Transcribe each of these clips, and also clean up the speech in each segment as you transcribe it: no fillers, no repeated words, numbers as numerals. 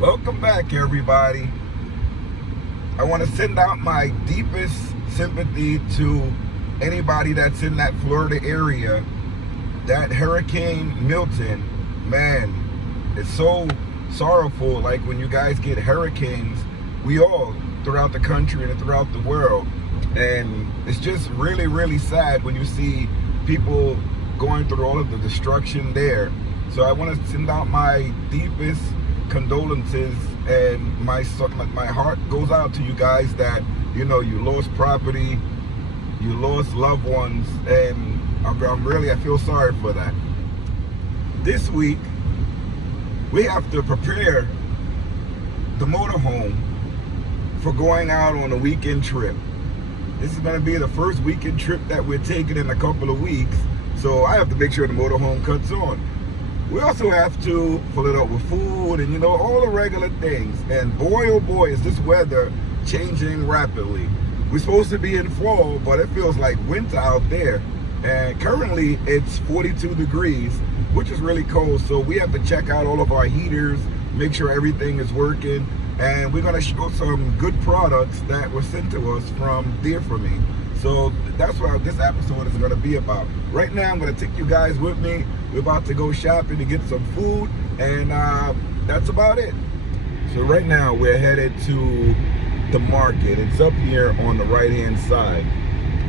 Welcome back, everybody. I want to send out my deepest sympathy to anybody that's in that Florida area. That Hurricane Milton, man, it's so sorrowful. Like when you guys get hurricanes, we all throughout the country and throughout the world, and it's just really, really sad when you see people going through all of the destruction there. So I want to send out my deepest condolences, and my heart goes out to you guys that, you know, you lost property, you lost loved ones, and I feel sorry for that. This week we have to prepare the motorhome for going out on a weekend trip. This is going to be the first weekend trip that we're taking in a couple of weeks, so I have to make sure the motorhome cuts on. We also have to fill it up with food and, you know, all the regular things. And boy, oh boy, is this weather changing rapidly. We're supposed to be in fall, but it feels like winter out there. And currently it's 42 degrees, which is really cold. So we have to check out all of our heaters, make sure everything is working. And we're gonna show some good products that were sent to us from Deerfamy. So that's what this episode is gonna be about. Right now, I'm gonna take you guys with me. We're about to go shopping to get some food, and that's about it. So right now, we're headed to the market. It's up here on the right-hand side.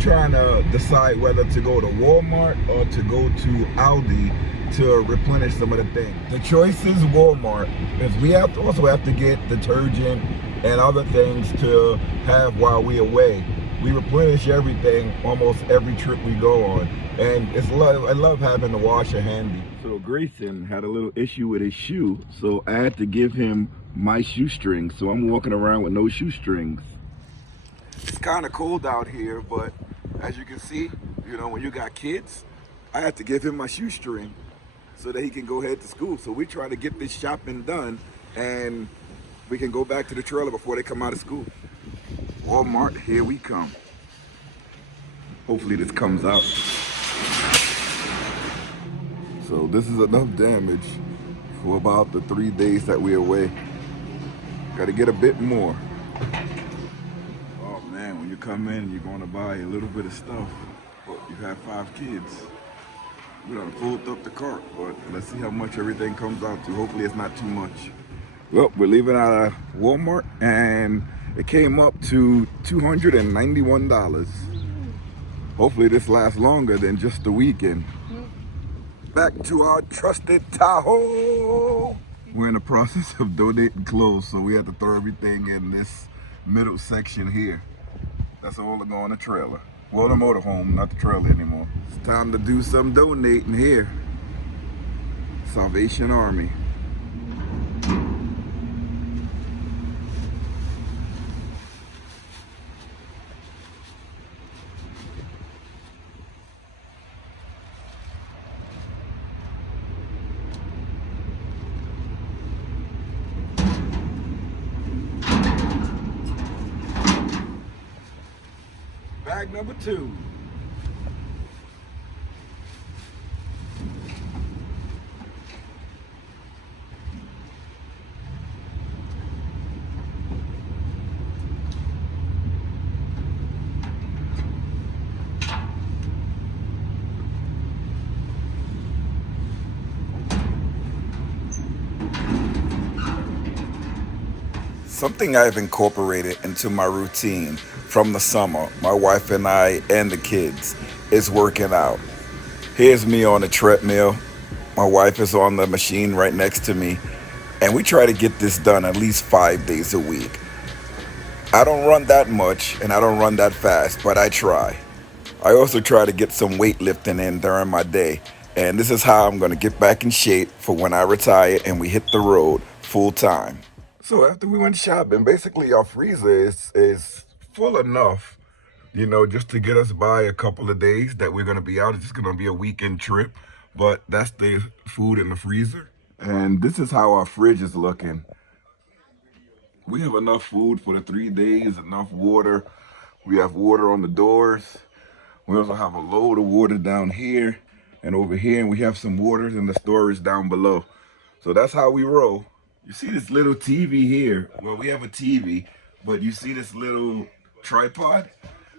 Trying to decide whether to go to Walmart or to go to Aldi to replenish some of the things. The choice is Walmart, because we also have to get detergent and other things to have while we're away. We replenish everything almost every trip we go on, and I love having the washer handy. So Grayson had a little issue with his shoe, so I had to give him my shoestrings. So I'm walking around with no shoestrings. It's kind of cold out here, but as you can see, you know, when you got kids, I had to give him my shoestring so that he can go head to school. So we try to get this shopping done, and we can go back to the trailer before they come out of school. Walmart, here we come. Hopefully this comes out. So this is enough damage for about the 3 days that we're away. Got to get a bit more. Oh man, when you come in, you're going to buy a little bit of stuff, but you have 5 kids. We done filled up the cart, but let's see how much everything comes out to. Hopefully it's not too much. Well, we're leaving out of Walmart, and it came up to $291. Hopefully this lasts longer than just the weekend. Back to our trusted Tahoe. We're in the process of donating clothes, so we have to throw everything in this middle section here. That's all to go on the trailer. Well, the motorhome, not the trailer anymore. It's time to do some donating here. Salvation Army. Bag number 2. Something I've incorporated into my routine from the summer, my wife and I and the kids, is working out. Here's me on the treadmill. My wife is on the machine right next to me, and we try to get this done at least 5 days a week. I don't run that much and I don't run that fast, but I try. I also try to get some weightlifting in during my day, and this is how I'm going to get back in shape for when I retire and we hit the road full time. So after we went shopping, basically our freezer is full enough, you know, just to get us by a couple of days that we're going to be out. It's just going to be a weekend trip, but that's the food in the freezer. And this is how our fridge is looking. We have enough food for the 3 days, enough water. We have water on the doors. We also have a load of water down here and over here, and we have some water in the storage down below. So that's how we roll. You see this little TV here? Well, we have a TV, but you see this little tripod?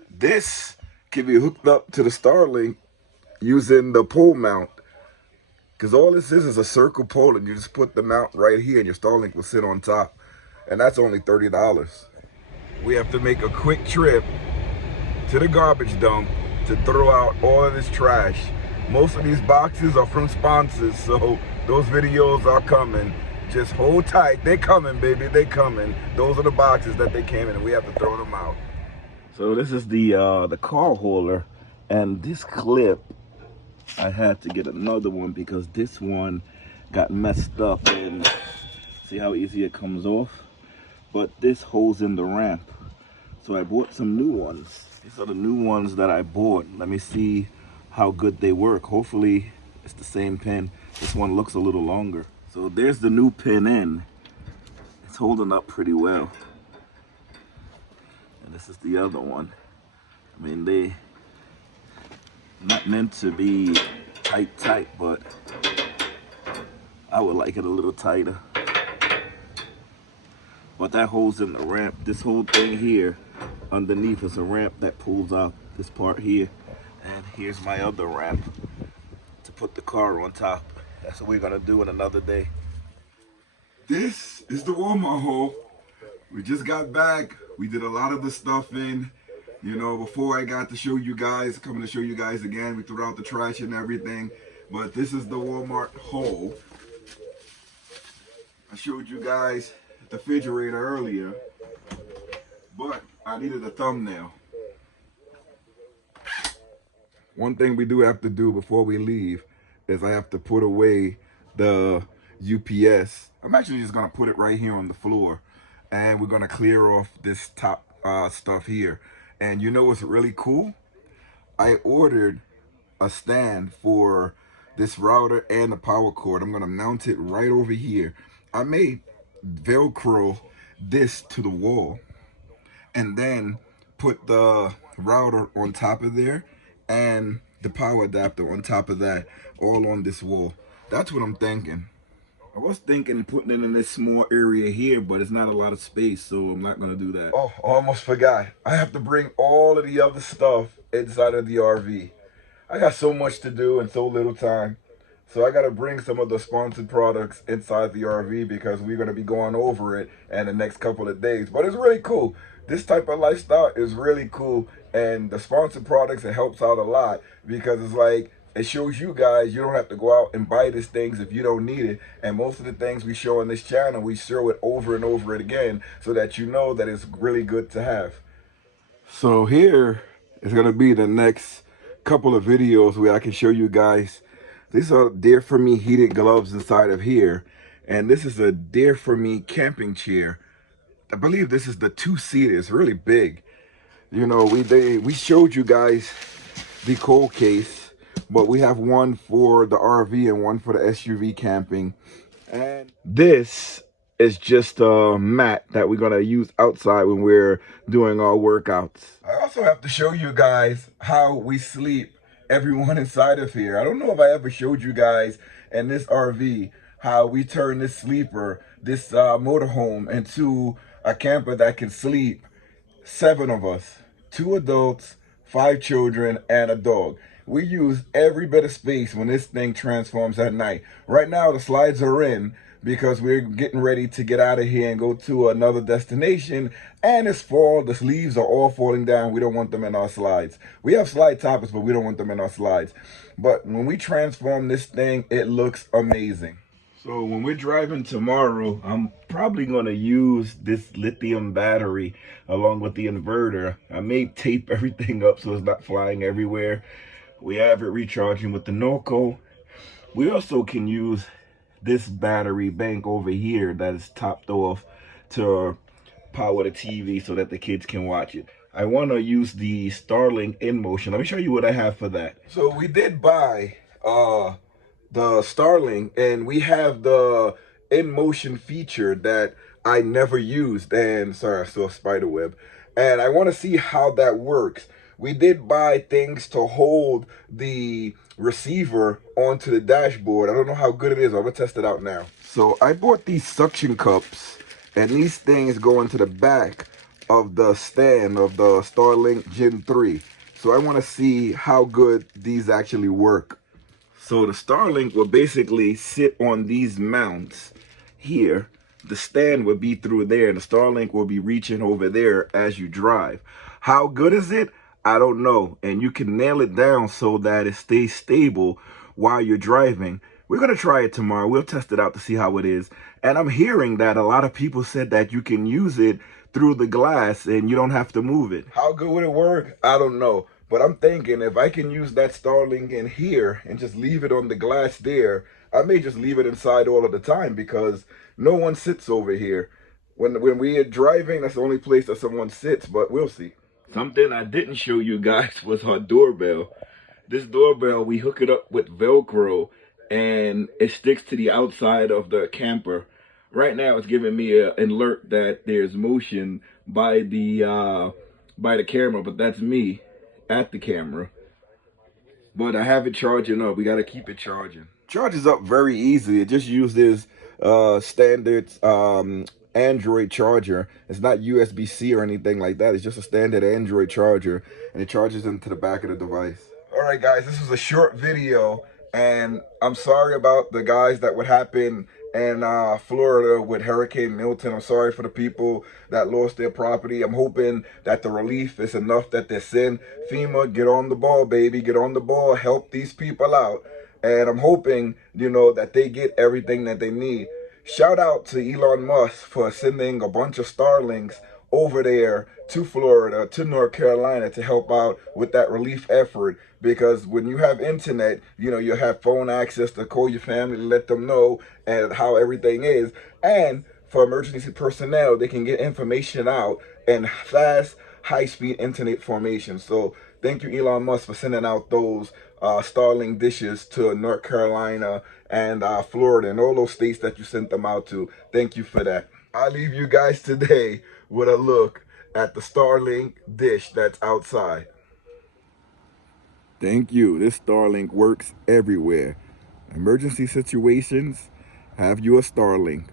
This can be hooked up to the Starlink using the pole mount. Because all this is a circle pole, and you just put the mount right here, and your Starlink will sit on top. And that's only $30. We have to make a quick trip to the garbage dump to throw out all of this trash. Most of these boxes are from sponsors, so those videos are coming. Just hold tight. They're coming, baby. They're coming. Those are the boxes that they came in, and we have to throw them out. So this is the car holder, and this clip, I had to get another one because this one got messed up, and see how easy it comes off? But this holds in the ramp. So I bought some new ones. These are the new ones that I bought. Let me see how good they work. Hopefully it's the same pin. This one looks a little longer. So there's the new pin in. It's holding up pretty well. And this is the other one. I mean, they not meant to be tight, but I would like it a little tighter. But that holds in the ramp. This whole thing here underneath is a ramp that pulls out this part here. And here's my other ramp to put the car on top. That's what we're gonna do in another day. This is the Walmart haul. We just got back. We did a lot of the stuff in. You know, before I got to show you guys, coming to show you guys again, we threw out the trash and everything. But this is the Walmart haul. I showed you guys the refrigerator earlier, but I needed a thumbnail. One thing we do have to do before we leave is I have to put away the UPS. I'm actually just gonna put it right here on the floor, and we're gonna clear off this top stuff here. And you know what's really cool? I ordered a stand for this router and the power cord. I'm gonna mount it right over here. I made Velcro this to the wall and then put the router on top of there and the power adapter on top of that, all on this wall. That's what I'm thinking. I was thinking putting it in this small area here, but it's not a lot of space, so I'm not gonna do that. Oh, almost forgot. I have to bring all of the other stuff inside of the RV. I got so much to do and so little time. So I gotta bring some of the sponsored products inside the RV because we're gonna be going over it in the next couple of days. But it's really cool. This type of lifestyle is really cool, and the sponsored products, it helps out a lot because it's like, it shows you guys you don't have to go out and buy these things if you don't need it. And most of the things we show on this channel, we show it over and over again so that you know that it's really good to have. So here is gonna be the next couple of videos where I can show you guys. These are Deerfamy heated gloves inside of here. And this is a Deerfamy camping chair. I believe this is the 2-seater. It's really big. You know, we showed you guys the cold case, but we have one for the RV and one for the SUV camping. And this is just a mat that we're gonna use outside when we're doing our workouts. I also have to show you guys how we sleep, everyone inside of here. I don't know if I ever showed you guys in this RV how we turn this sleeper, this motorhome, into a camper that can sleep 7 of us, 2 adults, 5 children, and a dog. We use every bit of space when this thing transforms at night. Right now, the slides are in because we're getting ready to get out of here and go to another destination. And it's fall. The leaves are all falling down. We don't want them in our slides. We have slide toppers, but we don't want them in our slides. But when we transform this thing, it looks amazing. So when we're driving tomorrow, I'm probably going to use this lithium battery along with the inverter. I may tape everything up so it's not flying everywhere. We have it recharging with the Norco. We also can use this battery bank over here that is topped off to power the TV so that the kids can watch it. I want to use the Starlink in motion. Let me show you what I have for that. So we did buy the Starlink, and we have the in motion feature that I never used. And sorry, I saw a spider web. And I want to see how that works. We did buy things to hold the receiver onto the dashboard. I don't know how good it is. I'm gonna test it out now. So I bought these suction cups, and these things go into the back of the stand of the Starlink Gen 3. So I want to see how good these actually work. So the Starlink will basically sit on these mounts here. The stand will be through there, and the Starlink will be reaching over there as you drive. How good is it? I don't know. And you can nail it down so that it stays stable while you're driving. We're going to try it tomorrow. We'll test it out to see how it is. And I'm hearing that a lot of people said that you can use it through the glass and you don't have to move it. How good would it work? I don't know. But I'm thinking if I can use that Starlink in here and just leave it on the glass there, I may just leave it inside all of the time because no one sits over here. When we are driving, that's the only place that someone sits, but we'll see. Something I didn't show you guys was our doorbell. This doorbell, we hook it up with Velcro and it sticks to the outside of the camper. Right now it's giving me an alert that there's motion by the camera, but that's me at the camera. But I have it charging up. We got to keep it charging. Charges up very easy. It just uses standard Android charger. It's not USB-C or anything like that. It's just a standard Android charger, and it charges into the back of the device. All right, guys, this was a short video, and I'm sorry about the guys that would happen in Florida with Hurricane Milton. I'm sorry for the people that lost their property. I'm hoping that the relief is enough that they send. FEMA, get on the ball, baby. Get on the ball. Help these people out. And I'm hoping, you know, that they get everything that they need. Shout out to Elon Musk for sending a bunch of Starlinks over there to Florida, to North Carolina to help out with that relief effort. Because when you have internet, you know, you have phone access to call your family, let them know and how everything is. And for emergency personnel, they can get information out and fast, high-speed internet formation. So thank you, Elon Musk, for sending out those Starlink dishes to North Carolina and Florida and all those states that you sent them out to. Thank you for that. I leave you guys today with a look at the Starlink dish that's outside. Thank you. This Starlink works everywhere. Emergency situations, have you a Starlink.